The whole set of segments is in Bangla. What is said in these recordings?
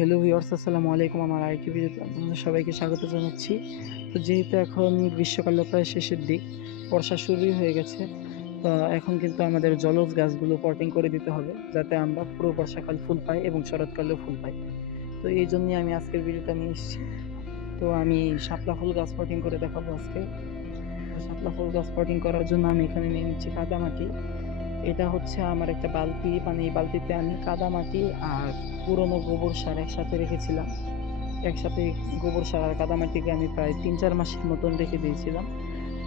হ্যালো ভিউয়ার্স আসসালামু আলাইকুম। আমার আরেকটি ভিডিওতে আপনাদের সবাইকে স্বাগত জানাচ্ছি। তো যেহেতু এখন গ্রীষ্মকালের প্রায় শেষের দিক, বর্ষা শুরুই হয়ে গেছে, তো এখন কিন্তু আমাদের জলজ গাছগুলো পটিং করে দিতে হবে, যাতে আমরা পুরো বর্ষাকাল ফুল পাই এবং শরৎকালেও ফুল পাই। তো এই জন্যই আমি আজকের ভিডিওটা নিয়ে এসেছি। তো আমি শাপলা ফুল গাছ পটিং করে দেখাবো আজকে। শাপলা ফুল গাছ পটিং করার জন্য আমি এখানে নিয়ে নিচ্ছি কাদামাটি। এটা হচ্ছে আমার একটা বালতি মানে এই বালতিতে আমি কাদামাটি আর পুরনো গোবর সার একসাথে রেখেছিলাম। একসাথে গোবর সার আর কাদামাটিকে আমি প্রায় তিন চার মাসের মতন রেখে দিয়েছিলাম।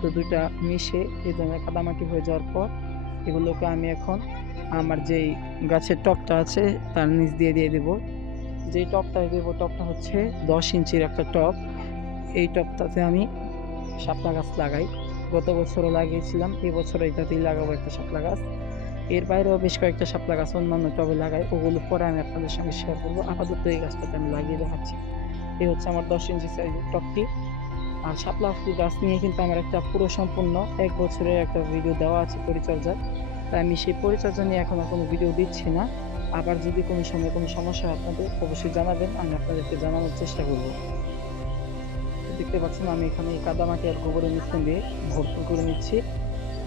তো দুটা মিশে এই জন্য কাদামাটি হয়ে যাওয়ার পর এগুলোকে আমি এখন আমার যেই গাছের টপটা আছে তার নিচ দিয়ে দিয়ে দেবো। যেই টপটা দেবো টপটা হচ্ছে দশ ইঞ্চির একটা টপ। এই টপটাতে আমি শাপলা গাছ লাগাই। গত বছরও লাগিয়েছিলাম, এই বছর এটাতেই লাগাবো একটা শাপলা গাছ। এর বাইরেও বেশ কয়েকটা শাপলা গাছ অন্যান্য টবে লাগাই, ওগুলো পরে আমি আপনাদের সঙ্গে শেয়ার করব। আপাতত এই গাছটাতে আমি লাগিয়ে দেখাচ্ছি। এই হচ্ছে আমার দশ ইঞ্চি সাইজের টপটি। আর শাপলা গাছ নিয়ে কিন্তু আমার একটা পুরো সম্পূর্ণ এক বছরের একটা ভিডিও দেওয়া আছে পরিচর্যার তাই আমি সেই পরিচর্যা নিয়ে এখন আর কোনো ভিডিও দিচ্ছি না। আবার যদি কোনো সময় কোনো সমস্যা হয় আপনাদের, অবশ্যই জানাবেন, আমি আপনাদেরকে জানানোর চেষ্টা করব। দেখতে পাচ্ছেন, আমি এখানে কাদামাটি আর গোবরের মিশ্রণ দিয়ে ভরপুর করে নিচ্ছি।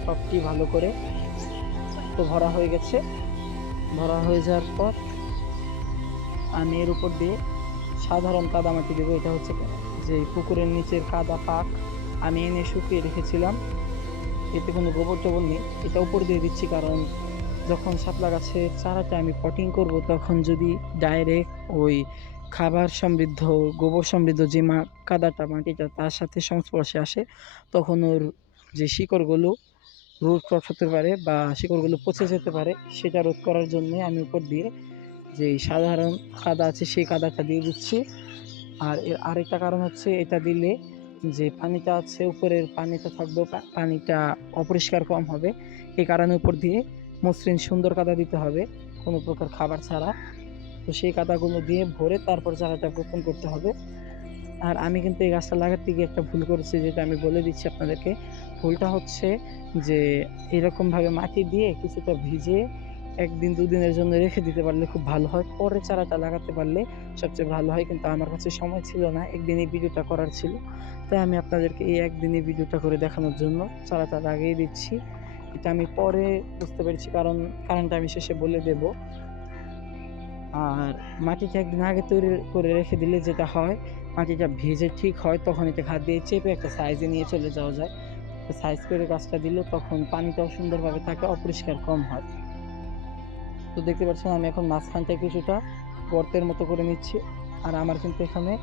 সবটি ভালো করে তো ভরা হয়ে গেছে। ভরা হয়ে যাওয়ার পর আমি এর উপর দিয়ে সাধারণ কাদামাটি দেবো। এটা হচ্ছে যে পুকুরের নিচের কাদা পাক। আমি এনে শুকিয়ে রেখেছিলাম। এতে কোনো গোবর টোবর নেই। এটা উপর দিয়ে দিচ্ছি কারণ যখন শাপলা গাছের চারাটা আমি পটিং করব, তখন যদি ডাইরেক্ট ওই খাবার সমৃদ্ধ, গোবর সমৃদ্ধ যে মা কাদাটা মাটিটা তার সাথে সংস্পর্শে আসে, তখন ওর যে শিকড়গুলো রোদ ক্রস হতে পারে বা শিকড়গুলো পচে যেতে পারে, সেটা রোধ করার জন্য আমি উপর দিয়ে যে সাধারণ কাদা আছে সেই কাদাটা দিয়ে দিচ্ছি। আর এর আরেকটা কারণ হচ্ছে এটা দিলে যে পানিটা আছে, উপরের পানিটা থাকবে পানিটা অপরিষ্কার কম হবে। এই কারণে উপর দিয়ে মসৃণ সুন্দর কাদা দিতে হবে। কোনো প্রকার খাবার ছাড়া। তো সেই কাদাগুলো দিয়ে ভরে তারপর চারাটা রোপণ করতে হবে। আর আমি কিন্তু এই গাছটা লাগাতে গিয়ে একটা ভুল করেছি, যেটা আমি বলে দিচ্ছি আপনাদেরকে। ভুলটা হচ্ছে যে এরকমভাবে মাটি দিয়ে কিছুটা ভিজিয়ে একদিন দুদিনের জন্য রেখে দিতে পারলে খুব ভালো হয়। পরে চারাটা লাগাতে পারলে সবচেয়ে ভালো হয়, কিন্তু আমার কাছে সময় ছিল না, একদিন এই ভিডিওটা করার ছিল। তাই আমি আপনাদেরকে এই একদিনে ভিডিওটা করে দেখানোর জন্য চারাটা লাগিয়ে দিচ্ছি। এটা আমি পরে বুঝতে পেরেছি, কারণ কারণটা আমি শেষে বলে দেব। আর মাটিটা একদিন আগে তৈরি করে রেখে দিলে যেটা হয়, মাটিটা ভেজে ঠিক হয় তখন এটা খাদ দিয়ে চেপে একটা সাইজে নিয়ে চলে যাওয়া যায়। তো সাইজ করে গাছটা দিলে তখন পানিটাও সুন্দরভাবে থাকে, অপরিষ্কার কম হয়। তো দেখতে পাচ্ছেন আমি এখন মাঝখানটা কিছুটা গর্তের মতো করে নিচ্ছি। আর আমার কিন্তু এখানে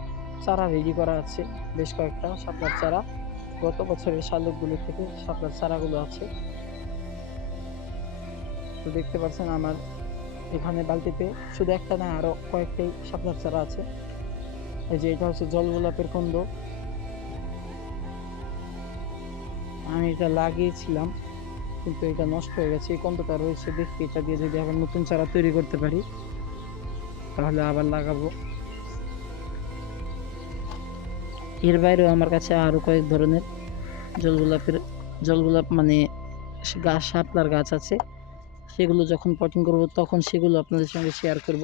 চারা রেডি করা আছে, বেশ কয়েকটা শাপলার চারা। গত বছরের শালুকগুলো থেকে শাপলার চারাগুলো আছে। তো দেখতে পাচ্ছেন আমার এখানে বালতিতে শুধু একটা না আরও কয়েকটাই শাপলার চারা আছে। এই যে এটা হচ্ছে জল গোলাপের কন্দ আমি এটা লাগিয়েছিলাম, কিন্তু এটা নষ্ট হয়ে গেছে। এই কন্দটা রয়েছে দেখি, এটা দিয়ে যদি আবার নতুন চারা তৈরি করতে পারি, তাহলে আবার লাগাবো। এর বাইরেও আমার কাছে আরও কয়েক ধরনের জল গোলাপের, জল গোলাপ মানে গাছ, শাপলার গাছ আছে। সেগুলো যখন পটিং করব, তখন সেগুলো আপনাদের সঙ্গে শেয়ার করব।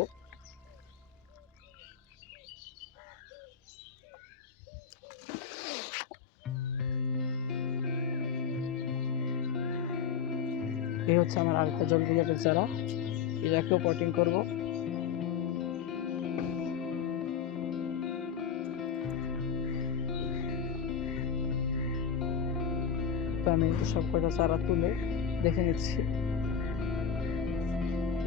এই হচ্ছে আমার আরেকটা জল গোলাপের চারা। এটাকেও পটিং করব। আমি একটু সব কটা চারা তুলে দেখে নিচ্ছি।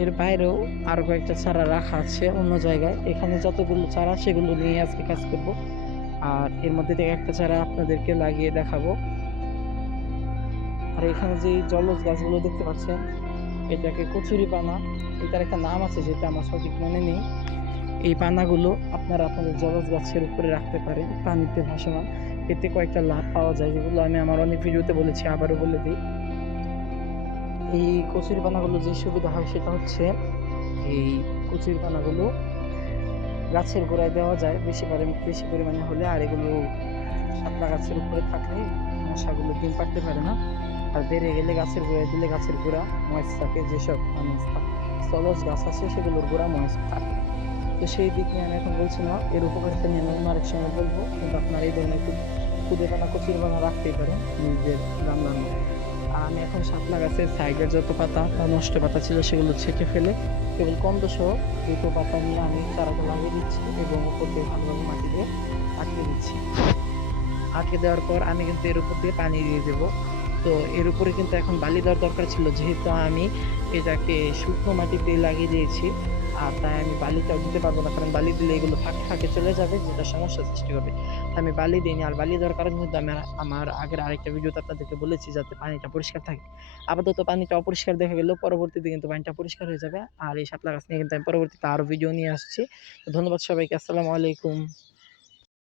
এর বাইরেও আরও কয়েকটা চারা রাখা আছে অন্য জায়গায়। এখানে যতগুলো চারা, সেগুলো নিয়ে আজকে কাজ করব। আর এর মধ্যে থেকে একটা চারা আপনাদেরকে লাগিয়ে দেখাবো। আর এখানে যে জলজ গাছগুলো দেখতে পাচ্ছেন, এটাকে কচুরি পানা, এটার একটা নাম আছে যেটা আমার সঠিক মনে নেই। এই পানাগুলো আপনারা আপনাদের জলজ গাছের উপরে রাখতে পারেন, পানিতে ভাসমান। এতে কয়েকটা লাভ পাওয়া যায়, যেগুলো আমি আমার অনেক ভিডিওতে বলেছি, আবারও বলে দিই। এই কচুরি পানাগুলো যে সুবিধা হয় সেটা হচ্ছে এই কচুরি পানাগুলো গাছের গোড়ায় দেওয়া যায় বেশি বেশি পরিমাণে হলে, আর এগুলো শাপলা গাছের উপরে থাকলে মশাগুলো ডিম পাড়তে পারে না। আর বেড়ে গেলে গাছের গোড়ায় দিলে গাছের গোড়া ময়েস থাকে, যেসব মানে স্থলজ গাছ আছে সেগুলোর গোড়া ময়েস থাকে। তো সেই দিক নিয়ে আমি এখন বলছি না, এর উপকারিতা নিয়ে আমি আরেক সময় বলব। কিন্তু আপনার এই ধরনের খুদে বানা কচির বানা রাখতেই পারেন নিজের রান্নার মধ্যে। আমি এখন শাপলা গাছের সাইডের যত পাতা বা নষ্ট পাতা ছিল সেগুলো ছেঁকে ফেলে কেবল কন্দ সহ দুটো পাতা নিয়ে আমি চারাটা লাগিয়ে দিচ্ছি এবং উপর দিয়ে ভালোভাবে মাটি দিয়ে আটকে দিচ্ছি। আটকে দেওয়ার পর আমি কিন্তু এর উপর দিয়ে পানি দিয়ে দেবো। তো এর উপরে কিন্তু এখন বালি দেওয়ার দরকার ছিল, যেহেতু আমি এটাকে শুকনো মাটিতে লাগিয়ে দিয়েছি। আর তাই আমি বালিটাও দিতে পারব না, কারণ বালি দিলে এগুলো ফাঁকে ফাঁকে চলে যাবে, যেটা সমস্যার সৃষ্টি করবে আমি বালি দিইনি, আর বালি দেওয়ার কারণ কিন্তু আমি আমার আগের আরেকটা ভিডিওতে আপনাদেরকে বলেছি যাতে পানিটা পরিষ্কার থাকে। আপাতত পানিটা অপরিষ্কার দেখা গেলেও পরবর্তীতে কিন্তু পানিটা পরিষ্কার হয়ে যাবে, আর এই শাপলা গাছ নিয়ে কিন্তু আমি পরবর্তীতে আরও ভিডিও নিয়ে আসছি। ধন্যবাদ সবাইকে, আসসালামু আলাইকুম।